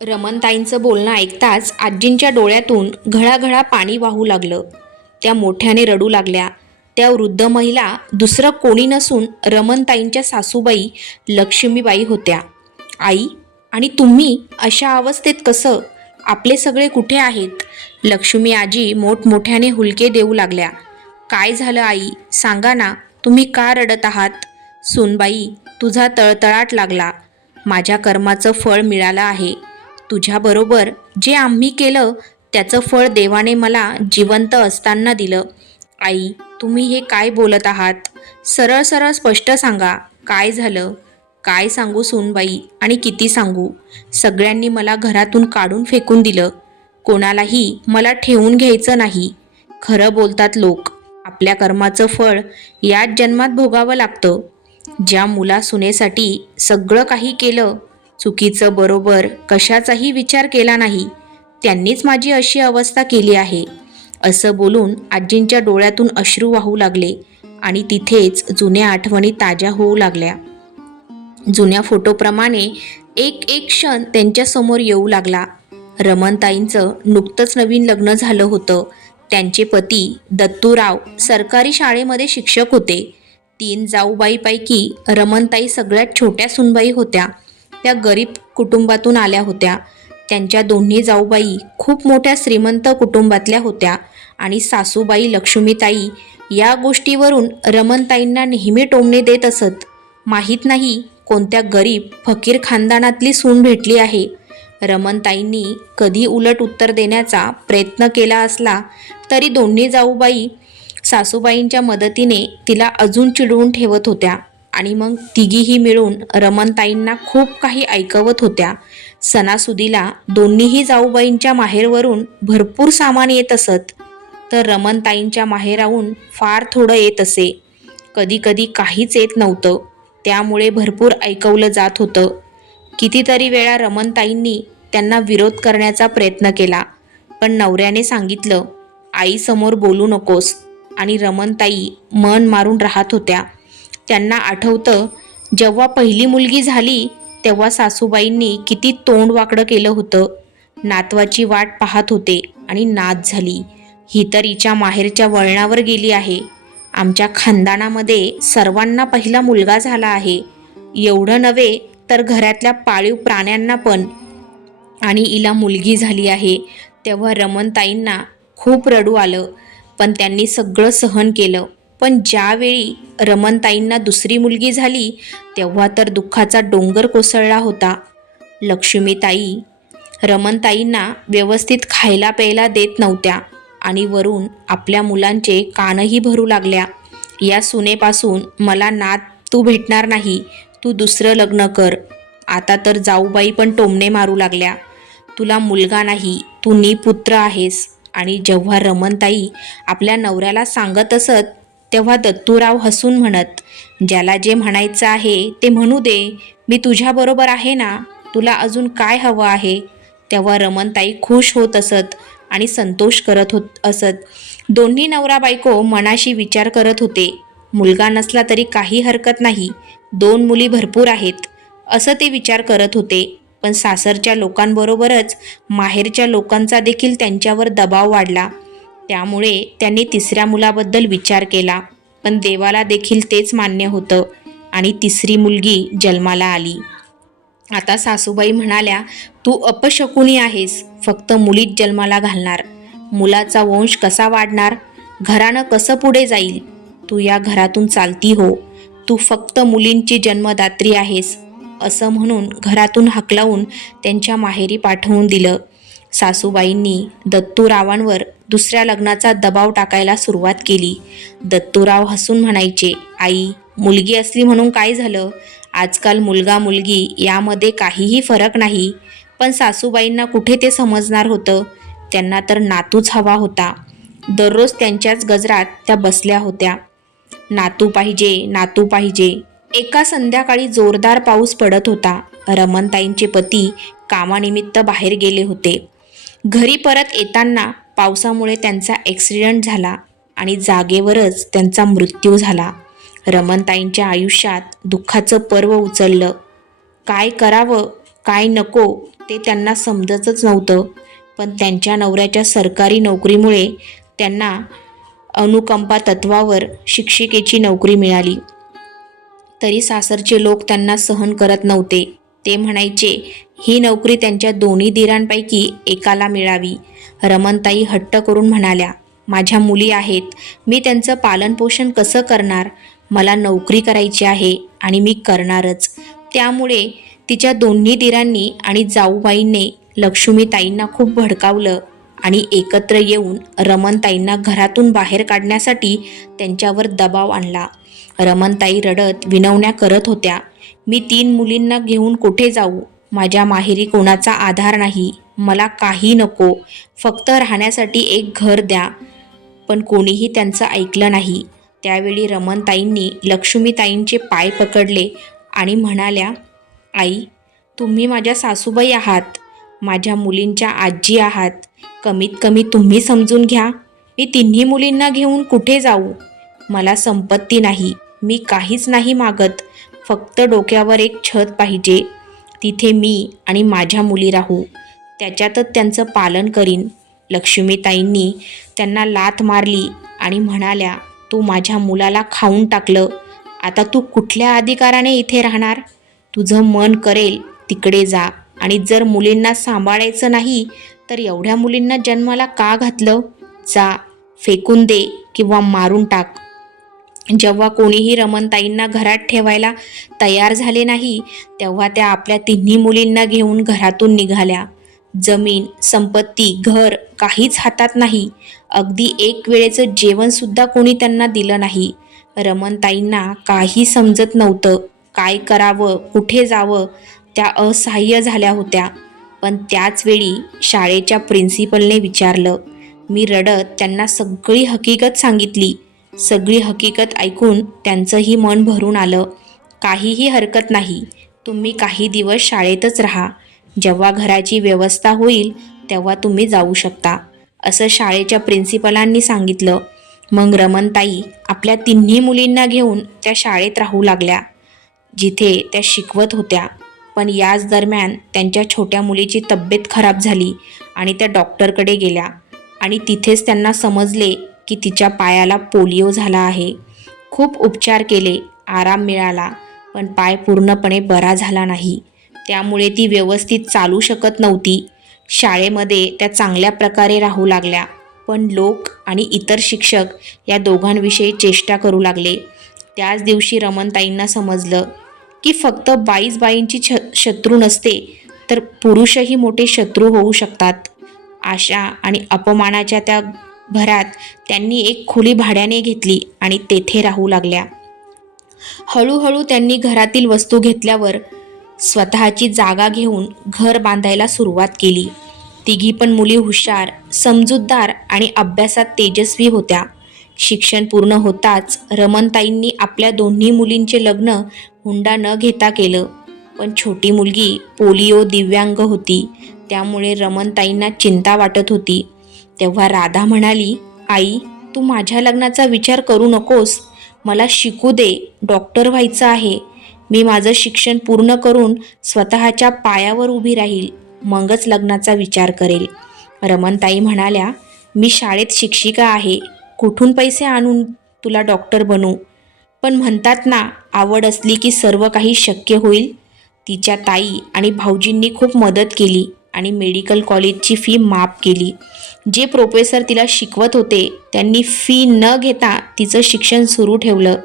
रमणताईंचं बोलणं ऐकताच आजींच्या डोळ्यातून घळाघळा पाणी वाहू लागलं. त्या मोठ्याने रडू लागल्या. त्या वृद्ध महिला दुसरं कोणी नसून रमणताईंच्या सासूबाई लक्ष्मीबाई होत्या. आई, आणि तुम्ही अशा अवस्थेत कसं? आपले सगळे कुठे आहेत? लक्ष्मी आजी मोठमोठ्याने हुलके देऊ लागल्या. काय झालं आई, सांगा ना, तुम्ही का रडत आहात? सूनबाई, तुझा तळतळाट लागला. माझ्या कर्माचं फळ मिळालं आहे. तुझ्याबरोबर जे आम्ही केलं त्याचं फळ देवाने मला जिवंत असताना दिलं. आई, तुम्ही हे काय बोलत आहात? सरळ सरळ स्पष्ट सांगा, काय झालं? काय सांगू सूनबाई, आणि किती सांगू? सगळ्यांनी मला घरातून काढून फेकून दिलं. कोणालाही मला ठेवून घ्यायचं नाही. खरं बोलतात लोक, आपल्या कर्माचं फळ याच जन्मात भोगावं लागतं. ज्या मुलासुनेसाठी सगळं काही केलं, चुकीचं बरोबर कशाचाही विचार केला नाही, त्यांनीच माझी अशी अवस्था केली आहे. असं बोलून आजींच्या डोळ्यातून अश्रू वाहू लागले आणि तिथेच जुन्या आठवणी ताज्या होऊ लागल्या. जुन्या फोटोप्रमाणे एक एक क्षण त्यांच्यासमोर येऊ लागला. रमणताईंचं नुकतंच नवीन लग्न झालं होतं. त्यांचे पती दत्तूराव सरकारी शाळेमध्ये शिक्षक होते. 3 जाऊबाईपैकी रमणताई सगळ्यात छोट्या सुनबाई होत्या. त्या गरीब कुटुंबातून आल्या होत्या. त्यांच्या दोन्ही जाऊबाई खूप मोठ्या श्रीमंत कुटुंबातल्या होत्या आणि सासूबाई लक्ष्मीताई या गोष्टीवरून रमणताईंना नेहमी टोमणे देत असत. माहीत नाही कोणत्या गरीब फकीर खानदानातली सून भेटली आहे. रमणताईंनी कधी उलट उत्तर देण्याचा प्रयत्न केला असला तरी दोन्ही जाऊबाई सासूबाईंच्या मदतीने तिला अजून चिडवून ठेवत होत्या आणि मग तिघीही मिळून रमणताईंना खूप काही ऐकवत होत्या. सणासुदीला दोन्हीही जाऊबाईंच्या माहेरवरून भरपूर सामान येत असत, तर रमणताईंच्या माहेराहून फार थोडं येत असे. कधी कधी काहीच येत नव्हतं. त्यामुळे भरपूर ऐकवलं जात होतं. कितीतरी वेळा रमणताईंनी त्यांना विरोध करण्याचा प्रयत्न केला, पण नवऱ्याने सांगितलं, आईसमोर बोलू नकोस, आणि रमणताई मन मारून राहत होत्या. त्यांना आठवतं, जेव्हा पहिली मुलगी झाली तेव्हा सासूबाईंनी किती तोंड वाकडं केलं होतं. नातवाची वाट पाहत होते आणि नात झाली. ही तर हिच्या माहेरच्या वळणावर गेली आहे. आमच्या खानदानामध्ये सर्वांना पहिला मुलगा झाला आहे. एवढं नव्हे तर घरातल्या पाळीव प्राण्यांना पण, आणि हिला मुलगी झाली आहे. तेव्हा रमणताईंना खूप रडू आलं, पण त्यांनी सगळं सहन केलं. पण ज्यावेळी रमणताईंना दुसरी मुलगी झाली तेव्हा तर दुःखाचा डोंगर कोसळला होता. लक्ष्मीताई रमणताईंना व्यवस्थित खायला प्यायला देत नव्हत्या आणि वरून आपल्या मुलांचे कानही भरू लागल्या. या सुनेपासून मला नात तू भेटणार नाही, तू दुसरं लग्न कर. आता तर जाऊबाई पण टोमणे मारू लागल्या, तुला मुलगा नाही, तू निपुत्र आहेस. आणि जेव्हा रमणताई आपल्या नवऱ्याला सांगत असत तेव्हा दत्तूराव हसून म्हणत, ज्याला जे म्हणायचं आहे ते म्हणू दे, मी तुझ्याबरोबर आहे ना, तुला अजून काय हवं आहे? तेव्हा रमणताई खुश होत असत आणि संतोष करत होत असत. दोन्ही नवरा बायको मनाशी विचार करत होते, मुलगा नसला तरी काही हरकत नाही, 2 मुली भरपूर आहेत, असं ते विचार करत होते. पण सासरच्या लोकांबरोबरच माहेरच्या लोकांचा देखील त्यांच्यावर दबाव वाढला. त्यामुळे त्यांनी 3ऱ्या मुलाबद्दल विचार केला. पण देवाला देखील तेच मान्य होतं आणि 3री मुलगी जन्माला आली. आता सासूबाई म्हणाल्या, तू अपशकुनी आहेस, फक्त मुलीच जन्माला घालणार. मुलाचा वंश कसा वाढणार? घरानं कसं पुढे जाईल? तू या घरातून चालती हो, तू फक्त मुलींची जन्मदात्री आहेस, असं म्हणून घरातून हाकलावून त्यांच्या माहेरी पाठवून दिलं. सासूबाईंनी दत्तूरावांवर दुसऱ्या लग्नाचा दबाव टाकायला सुरुवात केली. दत्तूराव हसून म्हणायचे, आई, मुलगी असली म्हणून काय झालं? आजकाल मुलगा मुलगी यामध्ये काहीही फरक नाही. पण सासूबाईंना कुठे ते समजणार होतं. त्यांना तर नातूच हवा होता. दररोज त्यांच्याच गजरात त्या बसल्या होत्या, नातू पाहिजे, नातू पाहिजे. एका संध्याकाळी जोरदार पाऊस पडत होता. रमणताईंचे पती कामानिमित्त बाहेर गेले होते. घरी परत येताना पावसामुळे त्यांचा ॲक्सिडेंट झाला आणि जागेवरच त्यांचा मृत्यू झाला. रमणताईंच्या आयुष्यात दुःखाचं पर्व उचललं. काय करावं काय नको ते त्यांना समजतच नव्हतं. पण त्यांच्या नवऱ्याच्या सरकारी नोकरीमुळे त्यांना अनुकंपा तत्वावर शिक्षिकेची नोकरी मिळाली. तरी सासरचे लोक त्यांना सहन करत नव्हते. ते म्हणायचे ही नोकरी त्यांच्या दोन्ही दिरांपैकी एकाला मिळावी. रमणताई हट्ट करून म्हणाल्या, माझ्या मुली आहेत, मी त्यांचं पालनपोषण कसं करणार? मला नोकरी करायची आहे आणि मी करणारच. त्यामुळे तिच्या दोन्ही दिरांनी आणि जाऊबाईंनी लक्ष्मीताईंना खूप भडकावलं आणि एकत्र येऊन रमणताईंना घरातून बाहेर काढण्यासाठी त्यांच्यावर दबाव आणला. रमणताई रडत विनवण्या करत होत्या, मी 3 मुलींना घेऊन कुठे जाऊ? माझ्या माहेरी कोणाचा आधार नाही. मला काही नको, फक्त राहण्यासाठी एक घर द्या. पण कोणीही त्यांचं ऐकलं नाही. त्यावेळी रमणताईंनी लक्ष्मीताईंचे पाय पकडले आणि म्हणाल्या, आई, तुम्ही माझ्या सासूबाई आहात, माझ्या मुलींच्या आजी आहात. कमीत कमी तुम्ही समजून घ्या. मी 3 मुलींना घेऊन कुठे जाऊ? मला संपत्ती नाही, मी काहीच नाही मागत. फक्त डोक्यावर एक छत पाहिजे. तिथे मी आणि माझ्या मुली राहू. त्याच्यातच त्यांचं पालन करीन. लक्ष्मीताईंनी त्यांना लाथ मारली आणि म्हणाल्या, तू माझ्या मुलाला खाऊन टाकलं. आता तू कुठल्या अधिकाराने इथे राहणार? तुझं मन करेल तिकडे जा. आणि जर मुलींना सांभाळायचं नाही तर एवढ्या मुलींना जन्माला का घातलं? जा, फेकून दे किंवा मारून टाक. जेव्हा कोणीही रमणताईंना घरात ठेवायला तयार झाले नाही, तेव्हा त्या आपल्या 3 मुलींना घेऊन घरातून निघाल्या. जमीन, संपत्ती, घर काहीच हातात नाही. अगदी एक वेळेचं जेवणसुद्धा कोणी त्यांना दिलं नाही. रमणताईंना काही समजत नव्हतं. काय करावं, कुठे जावं? त्या असहाय्य झाल्या होत्या. पण त्याच वेळी शाळेच्या प्रिन्सिपलने विचारलं. मी रडत त्यांना सगळी हकीकत सांगितली. सगळी हकीकत ऐकून त्यांचंही मन भरून आलं. काहीही हरकत नाही, तुम्ही काही दिवस शाळेतच राहा. जेव्हा घराची व्यवस्था होईल तेव्हा तुम्ही जाऊ शकता, असं शाळेच्या प्रिन्सिपलांनी सांगितलं. मग रमणताई आपल्या 3 मुलींना घेऊन त्या शाळेत राहू लागल्या, जिथे त्या शिकवत होत्या. पण याच दरम्यान त्यांच्या छोट्या मुलीची तब्येत खराब झाली आणि त्या डॉक्टरकडे गेल्या आणि तिथेच त्यांना समजले की तिच्या पायाला पोलिओ झाला आहे. खूप उपचार केले, आराम मिळाला, पण पाय पूर्णपणे बरा झाला नाही. त्यामुळे ती व्यवस्थित चालू शकत नव्हती. शाळेमध्ये त्या चांगल्या प्रकारे राहू लागल्या, पण लोक आणि इतर शिक्षक या दोघांविषयी चेष्टा करू लागले. त्याच दिवशी रमणताईंना समजलं की फक्त बाईच बाईंची शत्रू नसते, तर पुरुषही मोठे शत्रू होऊ शकतात. आशा आणि अपमानाच्या त्या भरात त्यांनी एक खोली भाड्याने घेतली आणि तेथे राहू लागल्या. हळूहळू त्यांनी घरातील वस्तू घेतल्यावर स्वतःची जागा घेऊन घर बांधायला सुरुवात केली. 3 पण मुली हुशार, समजूतदार आणि अभ्यासात तेजस्वी होत्या. शिक्षण पूर्ण होताच रमणताईंनी आपल्या 2 मुलींचे लग्न हुंडा न घेता केलं. पण छोटी मुलगी पोलिओ दिव्यांग होती, त्यामुळे रमणताईंना चिंता वाटत होती. तेव्हा राधा म्हणाली, आई, तू माझ्या लग्नाचा विचार करू नकोस. मला शिकू दे, डॉक्टर व्हायचं आहे. मी माझं शिक्षण पूर्ण करून स्वतःच्या पायावर उभी राहील, मगच लग्नाचा विचार करेल. रमणताई म्हणाल्या, मी शाळेत शिक्षिका आहे, कुठून पैसे आणून तुला डॉक्टर बनवू? पण म्हणतात ना, आवड असली की सर्व काही शक्य होईल. तिच्या ताई आणि भाऊजींनी खूप मदत केली आणि मेडिकल कॉलेजची फी माफ केली. जे प्रोफेसर तिला शिकवत होते त्यांनी फी न घेता तिचं शिक्षण सुरू ठेवलं.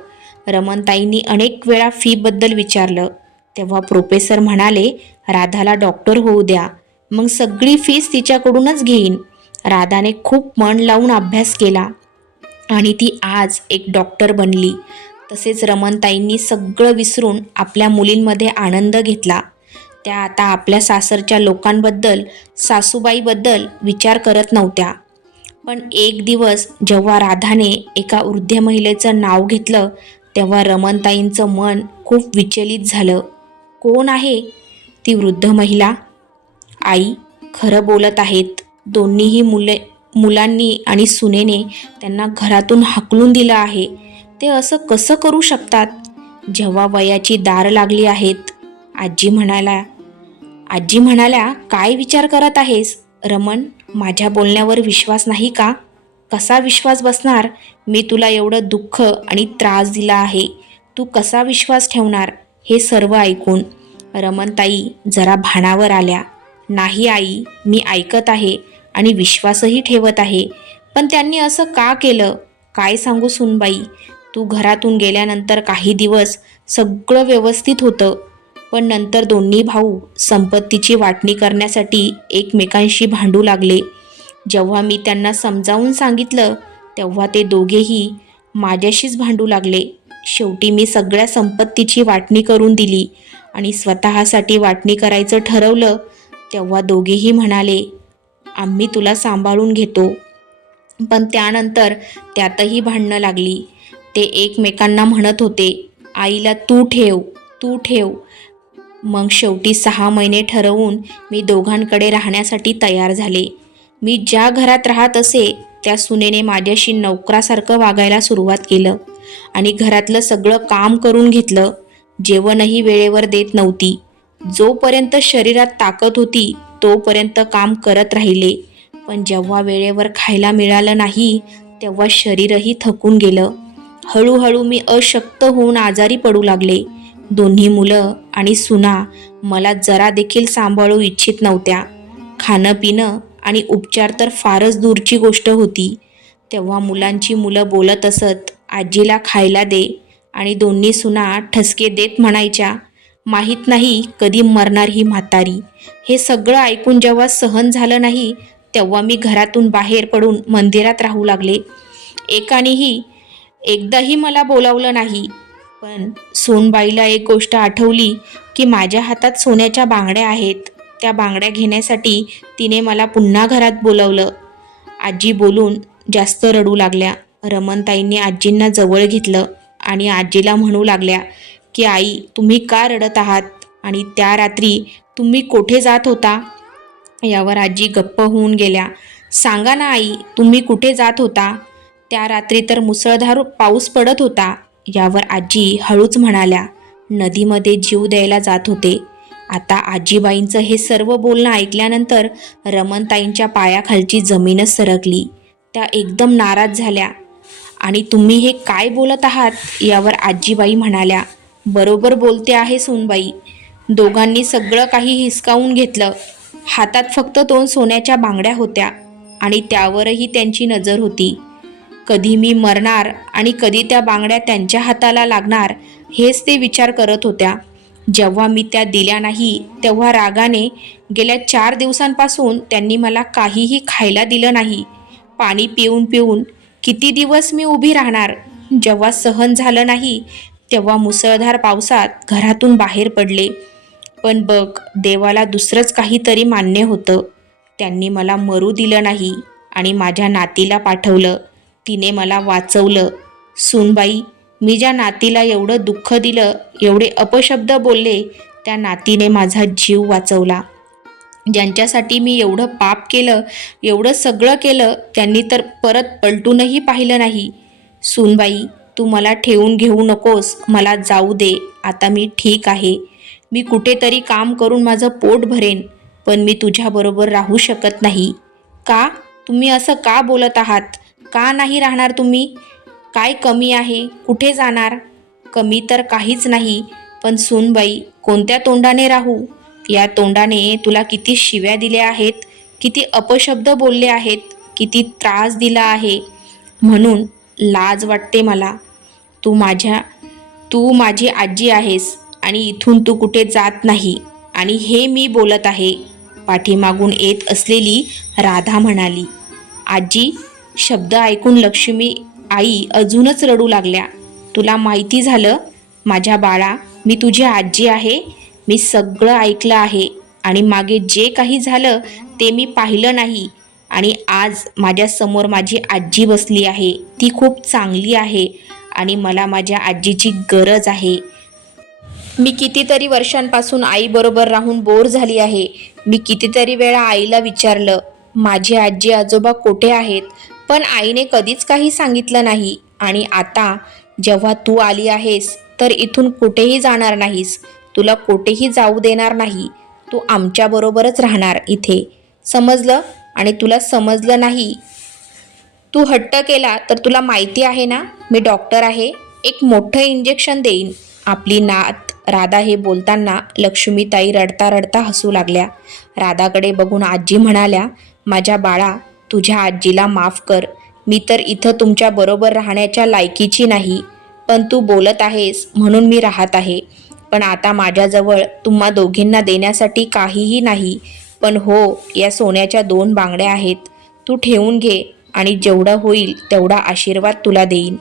रमणताईंनी अनेक वेळा फीबद्दल विचारलं, तेव्हा प्रोफेसर म्हणाले, राधाला डॉक्टर होऊ द्या, मग सगळी फीस तिच्याकडूनच घेईन. राधाने खूप मन लावून अभ्यास केला आणि ती आज एक डॉक्टर बनली. तसेच रमणताईंनी सगळं विसरून आपल्या मुलींमध्ये आनंद घेतला. त्या आता आपल्या सासरच्या लोकांबद्दल, सासूबाईबद्दल विचार करत नव्हत्या. पण एक दिवस जेव्हा राधाने एका वृद्ध महिलेचं नाव घेतलं, तेव्हा रमणताईंचं मन खूप विचलित झालं. कोण आहे ती वृद्ध महिला? आई, खरं बोलत आहेत. दोन्हीही मुलांनी आणि सुनेने त्यांना घरातून हाकलून दिलं आहे. ते असं कसं करू शकतात, जेव्हा वयाची दार लागली आहेत? आजी म्हणाल्या, आजी म्हणाल्या, काय विचार करत आहेस रमन? माझ्या बोलण्यावर विश्वास नाही का? कसा विश्वास बसणार? मी तुला एवढं दुःख आणि त्रास दिला आहे, तू कसा विश्वास ठेवणार? हे सर्व ऐकून रमनताई जरा भानावर आल्या. नाही आई, मी ऐकत आहे आणि विश्वासही ठेवत आहे, पण त्यांनी असं का केलं? काय सांगू सुनबाई, तू घरातून गेल्यानंतर काही दिवस सगळं व्यवस्थित होतं, पण नंतर दोन्ही भाऊ संपत्तीची वाटणी करण्यासाठी एकमेकांशी भांडू लागले. जेव्हा मी त्यांना समजावून सांगितलं तेव्हा ते दोघेही माझ्याशीच भांडू लागले. शेवटी मी सगळ्या संपत्तीची वाटणी करून दिली आणि स्वतःसाठी वाटणी करायचं ठरवलं तेव्हा दोघेही म्हणाले, आम्ही तुला सांभाळून घेतो. पण त्यानंतर त्यातही भांडणं लागली. ते एकमेकांना म्हणत होते, आईला तू ठेव, तू ठेव. मग शेवटी 6 महिने ठरवून मी दोघांकडे राहण्यासाठी तयार झाले. मी ज्या घरात राहत असे त्या सुनेने माझ्याशी नोकरासारखं वागायला सुरुवात केलं आणि घरातलं सगळं काम करून घेतलं. जेवणही वेळेवर देत नव्हती. जोपर्यंत शरीरात ताकद होती तोपर्यंत काम करत राहिले, पण जेव्हा वेळेवर खायला मिळालं नाही तेव्हा शरीरही थकून गेलं. हळूहळू मी अशक्त होऊन आजारी पडू लागले. दोन्ही मुलं आणि सुना मला जरा देखील सांभाळू इच्छित नव्हत्या. खाणं पिणं आणि उपचार तर फारच दूरची गोष्ट होती. तेव्हा मुलांची मुलं बोलत असत, आजीला खायला दे, आणि दोन्ही सुना ठसके देत म्हणायच्या, माहीत नाही कधी मरणार ही म्हातारी. हे सगळं ऐकून जेव्हा सहन झालं नाही तेव्हा मी घरातून बाहेर पडून मंदिरात राहू लागले. एकदाही मला बोलावलं नाही. पण सोनबाईला एक गोष्ट आठवली की माझ्या हातात सोन्याच्या बांगड्या आहेत. त्या बांगड्या घेण्यासाठी तिने मला पुन्हा घरात बोलवलं. आजी बोलून जास्त रडू लागल्या. रमनताईंनी आजींना जवळ घेतलं आणि आजीला म्हणू लागल्या की आई, तुम्ही का रडत आहात आणि त्या रात्री तुम्ही कुठे जात होता? यावर आजी गप्प होऊन गेल्या. सांगा ना आई, तुम्ही कुठे जात होता? त्या रात्री तर मुसळधार पाऊस पडत होता. यावर आजी हळूच म्हणाल्या, नदीमध्ये जीव द्यायला जात होते. आता आजीबाईंचं हे सर्व बोलणं ऐकल्यानंतर रमनताईंच्या पायाखालची जमीनच सरकली. त्या एकदम नाराज झाल्या. आणि तुम्ही हे काय बोलत आहात? यावर आजीबाई म्हणाल्या, बरोबर बोलते आहे सुनबाई. दोघांनी सगळं काही हिसकावून घेतलं. हातात फक्त 2 सोन्याच्या बांगड्या होत्या आणि त्यावरही त्यांची नजर होती. कधी मी मरणार आणि कधी त्या बांगड्या त्यांच्या हाताला लागणार हेच ते विचार करत होत्या. जेव्हा मी त्या दिल्या नाही तेव्हा रागाने गेल्या 4 दिवसांपासून त्यांनी मला काहीही खायला दिलं नाही. पाणी पिऊन पिऊन किती दिवस मी उभी राहणार? जेव्हा सहन झालं नाही तेव्हा मुसळधार पावसात घरातून बाहेर पडले. पण बघ, देवाला दुसरंच काहीतरी मान्य होतं. त्यांनी मला मरू दिलं नाही आणि माझ्या नातीला पाठवलं. तिने मला वाचवलं. सूनबाई, मी ज्या नातीला एवढं दुःख दिलं, एवढे अपशब्द बोलले, त्या नातीने माझा जीव वाचवला. ज्यांच्यासाठी मी एवढं पाप केलं, एवढं सगळं केलं, त्यांनी तर परत पलटूनही पाहिलं नाही. सूनबाई, तू मला ठेवून घेऊ नकोस, मला जाऊ दे. आता मी ठीक आहे. मी कुठेतरी काम करून माझं पोट भरेन, पण मी तुझ्याबरोबर राहू शकत नाही. का? तुम्ही असं का बोलत आहात? का नाही राहणार तुम्ही? काय कमी आहे? कुठे जाणार? कमी तर काहीच नाही, पण सूनबाई, कोणत्या तोंडाने राहू? या तोंडाने तुला किती शिव्या दिल्या आहेत, किती अपशब्द बोलले आहेत, किती त्रास दिला आहे. म्हणून लाज वाटते मला. तू माझी आजी आहेस आणि इथून तू कुठे जात नाही, आणि हे मी बोलत आहे. पाठीमागून येत असलेली राधा म्हणाली. आजी, शब्द ऐकून लक्ष्मी आई अजूनच रडू लागल्या. तुला माहिती झालं? माझ्या बाळा, मी तुझी आजी आहे. मी सगळं ऐकलं आहे आणि मागे जे काही झालं ते मी पाहिलं नाही. आणि आज माझ्यासमोर माझी आजी बसली आहे. ती खूप चांगली आहे आणि मला माझ्या आजीची गरज आहे. मी कितीतरी वर्षांपासून आईबरोबर राहून बोर झाली आहे. मी कितीतरी वेळा आईला विचारलं, माझे आजी आजोबा कुठे आहेत? पण आईने कधीच काही सांगितलं नाही. आणि आता जेव्हा तू आली आहेस तर इथून कुठेही जाणार नाहीस. तुला कुठेही जाऊ देणार नाही. तू आमच्याबरोबरच राहणार इथे, समजलं? आणि तुला समजलं नाही, तू हट्ट केला तर तुला माहिती आहे ना मी डॉक्टर आहे, एक मोठं इंजेक्शन देईन. आपली नात राधा हे बोलताना लक्ष्मीताई रडता रडता हसू लागल्या. राधाकडे बघून आजी म्हणाल्या, माझ्या बाळा, तुझ्या आजीला माफ कर. मी तर इथं तुमच्या बरोबर राहण्याच्या लायकीची नाही, पण तू बोलत आहेस म्हणून मी राहत आहे. पण आता माझ्याजवळ तुम्हा दोघींना देण्यासाठी काहीही नाही. पण हो, या सोन्याच्या 2 बांगड्या आहेत, तू ठेवून घे आणि जेवढं होईल तेवढा आशीर्वाद तुला देईन.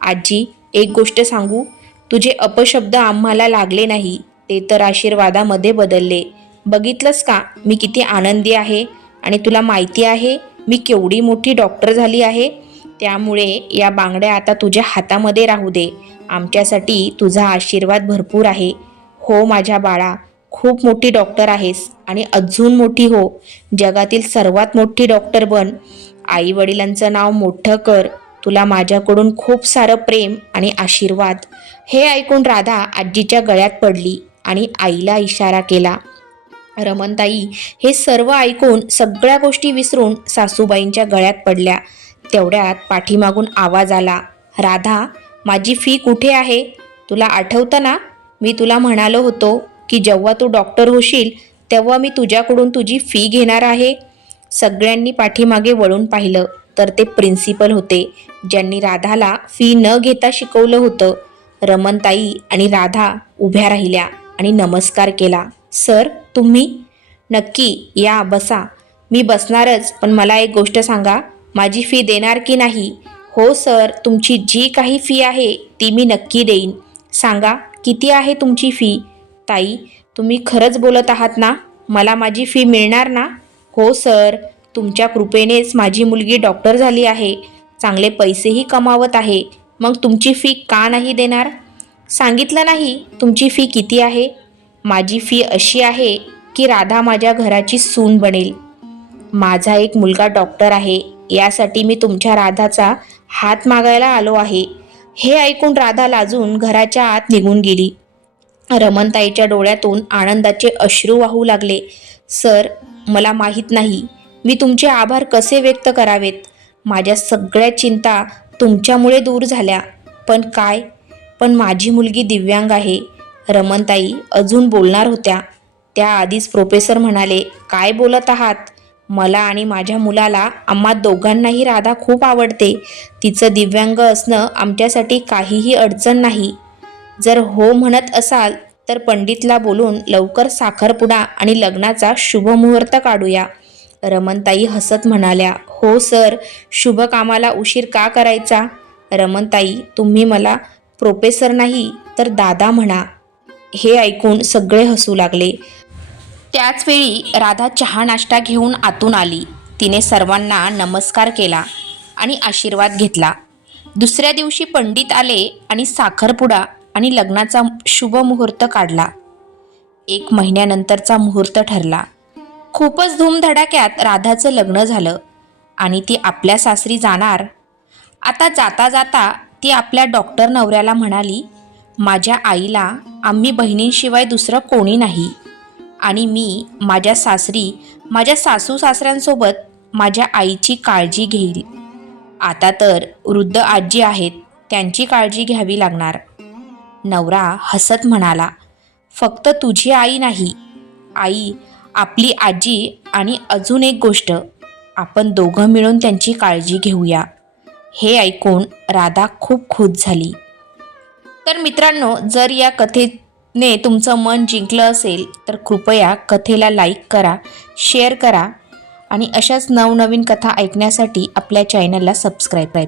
आजी, एक गोष्ट सांगू, तुझे अपशब्द आम्हाला लागले नाही, ते तर आशीर्वादामध्ये बदलले. बघितलंस का मी किती आनंदी आहे? आणि तुला माहिती आहे मी केवढी मोठी डॉक्टर झाली आहे. त्यामुळे या बांगड्या आता तुझ्या हातामध्ये राहू दे. आमच्यासाठी तुझा आशीर्वाद भरपूर आहे. हो माझ्या बाळा, खूप मोठी डॉक्टर आहेस आणि अजून मोठी हो. जगातील सर्वात मोठी डॉक्टर बन. आई वडिलांचं नाव मोठं कर. तुला माझ्याकडून खूप सारं प्रेम आणि आशीर्वाद. हे ऐकून राधा आजीच्या गळ्यात पडली आणि आईला इशारा केला. रमणताई हे सर्व ऐकून सगळ्या गोष्टी विसरून सासूबाईंच्या गळ्यात पडल्या. तेवढ्यात पाठीमागून आवाज आला, राधा, माझी फी कुठे आहे? तुला आठवतं ना, मी तुला म्हणालो होतो की जेव्हा तू डॉक्टर होशील तेव्हा मी तुझ्याकडून तुझी फी घेणार आहे. सगळ्यांनी पाठीमागे वळून पाहिलं तर ते प्रिन्सिपल होते, ज्यांनी राधाला फी न घेता शिकवलं होतं. रमणताई आणि राधा उभ्या राहिल्या आणि नमस्कार केला. सर, तुम्ही? नक्की या, बसा. मी बसणारच, पण मला एक गोष्ट सांगा, माझी फी देणार की नाही? हो सर, तुमची जी काही फी आहे ती मी नक्की देईन. सांगा, किती आहे तुमची फी? ताई, तुम्ही खरंच बोलत आहात ना? मला माझी फी मिळणार ना? हो सर, तुमच्या कृपेनेच माझी मुलगी डॉक्टर झाली आहे, चांगले पैसेही कमावत आहे. मग तुमची फी का नाही देणार? सांगितलं नाही तुमची फी किती आहे? माझी फी अशी आहे की राधा माझ्या घराची सून बनेल. माझा एक मुलगा डॉक्टर आहे, यासाठी मी तुमच्या राधाचा हात मागायला आलो आहे. हे ऐकून राधा लाजून घराच्या आत निघून गेली. रमणताईच्या डोळ्यातून आनंदाचे अश्रू वाहू लागले. सर, मला माहीत नाही मी तुमचे आभार कसे व्यक्त करावेत. माझ्या सगळ्या चिंता तुमच्यामुळे दूर झाल्या. पण माझी मुलगी दिव्यांग आहे. रमणताई अजून बोलणार होत्या, त्याआधीच प्रोफेसर म्हणाले, काय बोलत आहात? मला आणि माझ्या मुलाला, आम्हा दोघांनाही राधा खूप आवडते. तिचं दिव्यांग असणं आमच्यासाठी काहीही अडचण नाही. जर हो म्हणत असाल तर पंडितला बोलून लवकर साखरपुडा आणि लग्नाचा शुभ मुहूर्त काढूया. रमणताई हसत म्हणाल्या, हो सर, शुभ कामाला उशीर का करायचा? रमणताई, तुम्ही मला प्रोफेसर नाही तर दादा म्हणा. हे ऐकून सगळे हसू लागले. त्याचवेळी राधा चहा नाश्ता घेऊन आतून आली. तिने सर्वांना नमस्कार केला आणि आशीर्वाद घेतला. दुसऱ्या दिवशी पंडित आले आणि साखरपुडा आणि लग्नाचा शुभ मुहूर्त काढला. 1 महिन्यानंतरचा मुहूर्त ठरला. खूपच धूमधडाक्यात राधाचं लग्न झालं आणि ती आपल्या सासरी जाणार. आता जाता जाता ती आपल्या डॉक्टर नवऱ्याला म्हणाली, माझ्या आईला आम्ही बहिणींशिवाय दुसरं कोणी नाही आणि मी माझ्या सासरी माझ्या सासू सासऱ्यांसोबत माझ्या आईची काळजी घेईल. आता तर वृद्ध आजी आहेत, त्यांची काळजी घ्यावी लागणार. नवरा हसत म्हणाला, फक्त तुझी आई नाही, आई, आपली आजी आणि अजून एक गोष्ट, आपण दोघं मिळून त्यांची काळजी घेऊया. हे ऐकून राधा खूप खुश झाली. तर मित्रांनो, जर या कथेने तुमचं मन जिंकलं असेल तर कृपया कथेला लाईक करा, शेअर करा आणि अशाच नवनवीन कथा ऐकण्यासाठी आपल्या चॅनलला सबस्क्राईब करा.